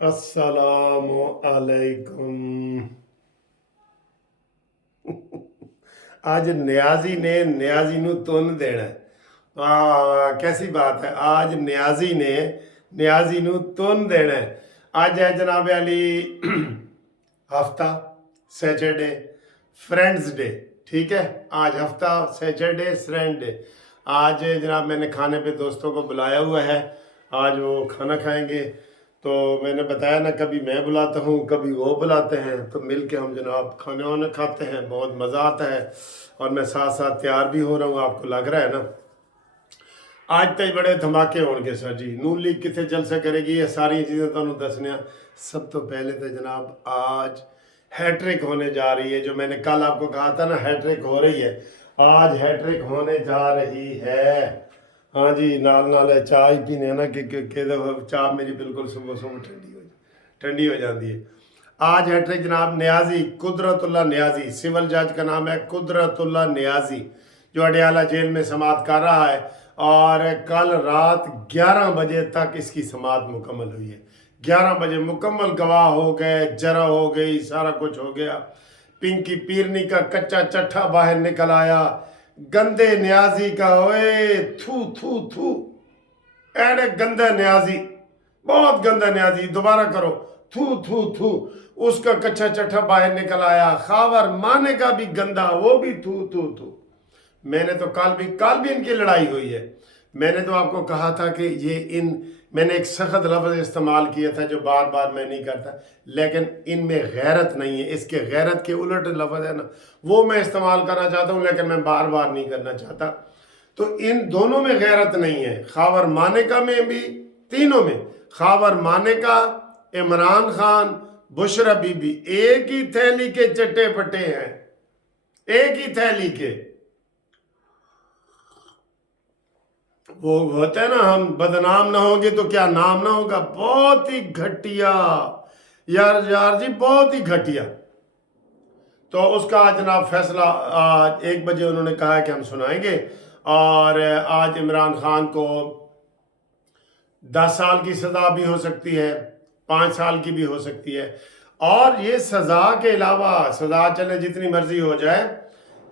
अस्सलामु अलैकुम। आज न्याजी नू तुन देना है। कैसी बात है, आज न्याजी नू तुन देना है। आज है जनाब अली हफ्ता सैटरडे फ्रेंड्स डे। ठीक है, आज हफ्ता सैटरडे फ्रेंड डे। आज जनाब मैंने खाने पे दोस्तों को बुलाया हुआ है, आज वो खाना खाएंगे। तो मैंने बताया ना, कभी मैं बुलाता हूँ कभी वो बुलाते हैं, तो मिल के हम जनाब खाने वाने खाते हैं, बहुत मज़ा आता है। और मैं साथ साथ तैयार भी हो रहा हूँ, आपको लग रहा है ना। आज तो बड़े धमाके होंगे सर जी। नून लीग कितने जलसा करेगी, ये सारी चीज़ें तुहानू दसने। सब तो पहले तो जनाब आज हैट्रिक होने जा रही है, जो मैंने कल आपको कहा था ना, हैट्रिक हो रही है। आज हैट्रिक होने जा रही है। हाँ जी, नाल नाल चाय ही पीने ना कि चाय मेरी बिल्कुल सुबह सुबह ठंडी हो जाती है। आज हैट्रिक जनाब न्याजी कुदरतुल्ला न्याजी, सिविल जज का नाम है कुदरतुल्ला न्याजी, जो अडियाला जेल में समाअत कर रहा है। और कल रात 11 बजे तक इसकी समाअत मुकम्मल हुई है। 11 बजे मुकम्मल गवाह हो गए, जरा हो गई, सारा कुछ हो गया। पिंकी पीरनी का कच्चा चट्ठा बाहर निकल आया। गंदे न्याजी का, ओए थू थू थू, एड़े गंदा न्याजी, बहुत गंदा न्याजी, दोबारा करो, थू थू थू। उसका कच्चा चट्ठा बाहर निकल आया। खावर माने का भी गंदा, वो भी थू थू थू। मैंने तो कल भी इनकी लड़ाई हुई है। मैंने तो आपको कहा था कि मैंने एक सख्त लफ्ज़ इस्तेमाल किया था, जो बार बार मैं नहीं करता, लेकिन इनमें गैरत नहीं है। इसके गैरत के उलट लफ्ज़ है ना, वो मैं इस्तेमाल करना चाहता हूँ, लेकिन मैं बार बार नहीं करना चाहता। तो इन दोनों में गैरत नहीं है। खावर मानेका में भी, तीनों में, खावर मानेका, इमरान खान, बुशरा बीबी, एक ही थैली के चट्टे पट्टे हैं, एक ही थैली के। वो होता है ना, हम बदनाम ना होंगे तो क्या नाम ना होगा। बहुत ही घटिया यार, यार जी बहुत ही घटिया। तो उसका जनाब फैसला आज 1 बजे उन्होंने कहा है कि हम सुनाएंगे। और आज इमरान खान को 10 साल की सज़ा भी हो सकती है, 5 साल की भी हो सकती है। और ये सज़ा के अलावा, सज़ा चले जितनी मर्जी हो जाए,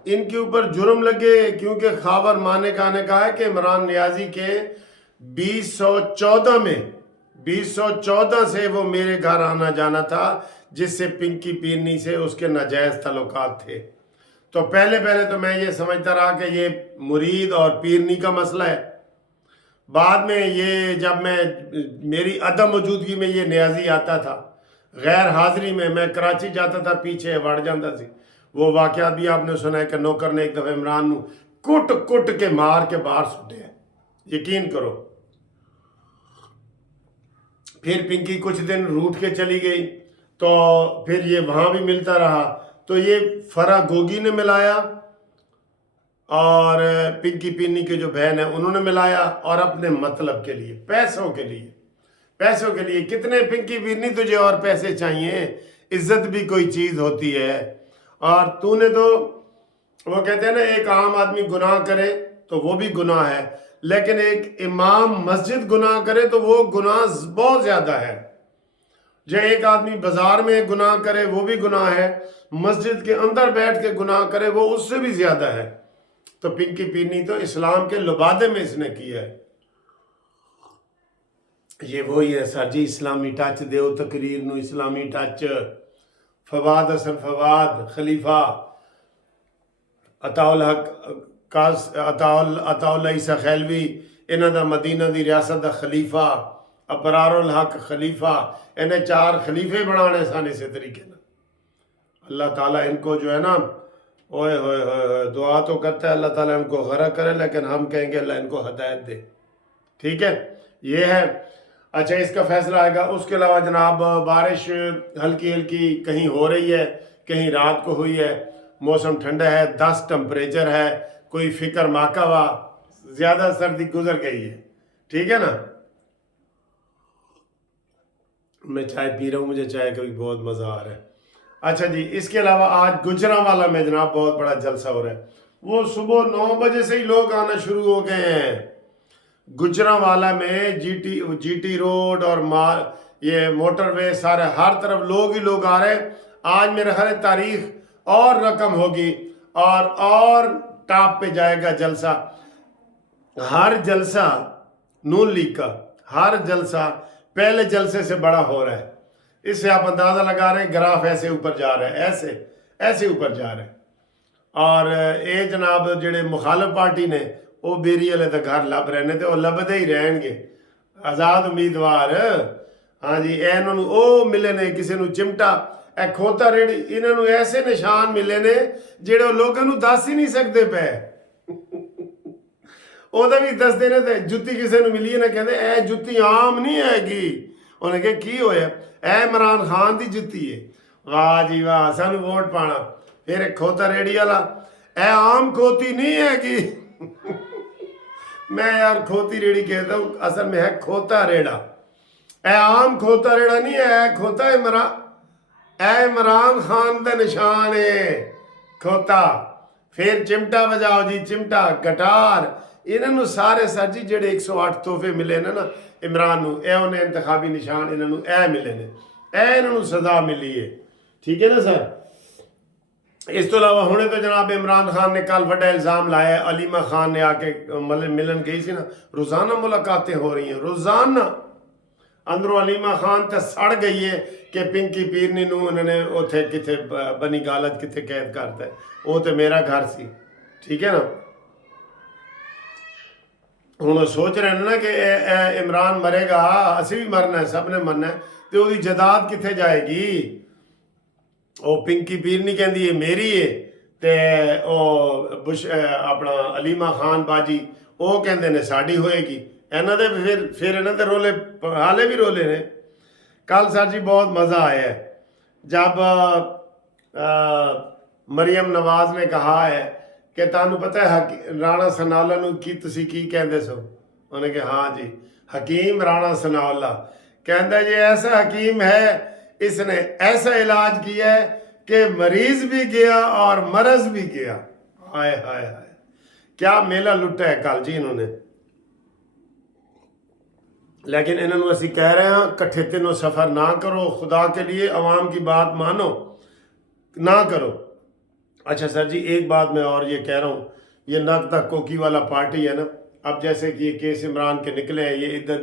इनके ऊपर जुर्म लगे, क्योंकि खाबर माने का ने कहा है कि इमरान न्याजी के 2014 से वो मेरे घर आना जाना था, जिससे पिंकी पीरनी से उसके नाजायज़ ताल्लुकात थे। तो पहले पहले तो मैं ये समझता रहा कि ये मुरीद और पीरनी का मसला है। बाद में ये जब मेरी अदम मौजूदगी में ये न्याजी आता था, गैर हाजिरी में, मैं कराची जाता था, पीछे वड़ जाता सी। वो वाक़या भी आपने सुना है कि नौकर ने एक दफ़ा इमरान नू कुट कुट के मार के बाहर सुटे है, यकीन करो। फिर पिंकी कुछ दिन रूठ के चली गई, तो फिर ये वहाँ भी मिलता रहा। तो ये फरा गोगी ने मिलाया, और पिंकी पीनी के जो बहन है उन्होंने मिलाया, और अपने मतलब के लिए, पैसों के लिए। कितने पिंकी पीनी तुझे और पैसे चाहिए? इज्जत भी कोई चीज़ होती है। और तूने तो, वो कहते हैं ना, एक आम आदमी गुनाह करे तो वो भी गुनाह है, लेकिन एक इमाम मस्जिद गुनाह करे तो वो गुनाह बहुत ज़्यादा है। जो एक आदमी बाजार में गुनाह करे वो भी गुनाह है, मस्जिद के अंदर बैठ के गुनाह करे वो उससे भी ज़्यादा है। तो पिंकी पीनी तो इस्लाम के लुबादे में इसने किया है। ये वही है सर जी, इस्लामी टच दो तकरीर नू, इस्लामी टच। फवाद हसन फवाद खलीफा, अताउल हक अताउल ईसा खैलवी, इन्हां दा मदीना दी रियासत दा खलीफा, अबरारुल हक खलीफा। इन्हें 4 खलीफे बनाने सन इसी तरीके ना। अल्लाह ताला इनको जो है ना, ओए होए होए, दुआ तो करता है अल्लाह ताला इनको गरक करे, लेकिन हम कहेंगे अल्लाह इनको हदायत दे। ठीक है, ये है। अच्छा, इसका फैसला आएगा। उसके अलावा जनाब बारिश हल्की हल्की कहीं हो रही है, कहीं रात को हुई है। मौसम ठंडा है, 10 टेम्परेचर है, कोई फिक्र माकावा, ज़्यादा सर्दी गुजर गई है। ठीक है ना। मैं चाय पी रहा हूँ, मुझे चाय का भी बहुत मज़ा आ रहा है। अच्छा जी, इसके अलावा आज गुजरांवाला में जनाब बहुत बड़ा जलसा हो रहा है। वो सुबह 9 बजे से ही लोग आना शुरू हो गए हैं। गुजरांवाला में जीटी रोड और یہ موٹر وے سارے ہر طرف لوگ ہی لوگ آ رہے ہیں. آج میرے خیال ہے تاریخ اور رقم ہوگی اور ٹاپ پہ جائے گا جلسہ. ہر جلسہ نون لیگ کا ہر جلسہ پہلے جلسے سے بڑا ہو رہا ہے. اس سے آپ اندازہ لگا رہے ہیں گراف ایسے اوپر جا رہا ہے, ایسے اوپر جا رہا ہے. اور اے جناب جڑے مخالف پارٹی نے وہ بیری والے تو گھر لب رہے نے, تو وہ لبدے ہی رہن گے. آزاد امیدوار ہاں جی, انہوں نے وہ ملے نے کسی نو چمٹا اے کھوتا ریڑی, انہوں نے ایسے نشان ملے نے جڑے لوگوں نے دس ہی نہیں سکتے پے. وہ تو بھی دستے نے تے جتی کسی نے ملی ہے نا کہتے اے جتی عام نہیں ہے گی. انہیں کہ کی ہویا اے عمران خان دی جتی ہے. واہ جی واہ, سانو ووٹ پانا. پھر ایک کھوتا ریڑی والا اے عام کھوتی نہیں ہے گی. میں یار کھوتی ریڑی کہتا ہوں, اصل میں ہے کھوتا ریڑا. اے عام کھوتا ریڑا نہیں ہے, اے کھوتا اے عمران خان دا نشان ہے کھوتا. پھر چمٹا بجاؤ جی, چمٹا گٹار. انہوں نے سارے سر جی جڑے 108 تحفے ملے نا عمران نو, اے انہیں انتخابی نشان انہوں نے اے ملے نے, اے انہوں نے سزا ملی ہے. ٹھیک ہے نا سر. اس تو علاوہ ہونے تو جناب عمران خان نے کل بڑا الزام لایا ہے. علیمہ خان نے آ کے ملن گئی سی نا, روزانہ ملاقاتیں ہو رہی ہیں روزانہ. اندروں علیمہ خان تے سڑ گئی ہے کہ پنکی پیرنی نو انہوں نے اتھے کتھے بنی گالت کتھے قید کرتا ہے. وہ تو میرا گھر سی. ٹھیک ہے نا. ہوں سوچ رہے ہیں نا کہ عمران مرے گا, اسی بھی مرنا ہے, سب نے مرنا ہے, تو وہ جداد کتھے جائے گی. وہ پنکی پیرنی کہندی ہے میری ہے, تے او اپنا علیمہ خان باجی وہ کہندے نے ساڑی ہوئے گی. انہوں دے پھر انہوں دے رولے حالے بھی رولے نے. کل سر جی بہت مزہ آیا ہے جب مریم نواز نے کہا ہے کہ تانوں پتہ ہے رانا ثناءاللہ نو کی تسی کی کہندے سو. انہوں نے کہا ہاں جی حکیم رانا ثناءاللہ. کہندہ جی ایسا حکیم ہے, اس نے ایسا علاج کیا ہے کہ مریض بھی گیا اور مرض بھی گیا. ہائے ہائے ہائے, کیا میلہ لٹا ہے کل جی انہوں نے. لیکن انہوں نے اسی کہہ رہے ہیں کٹھے تینوں سفر نہ کرو, خدا کے لیے عوام کی بات مانو, نہ کرو. اچھا سر جی ایک بات میں اور یہ کہہ رہا ہوں, یہ نقدہ کوکی والا پارٹی ہے نا, اب جیسے کہ یہ کیس عمران کے نکلے ہیں, یہ عدت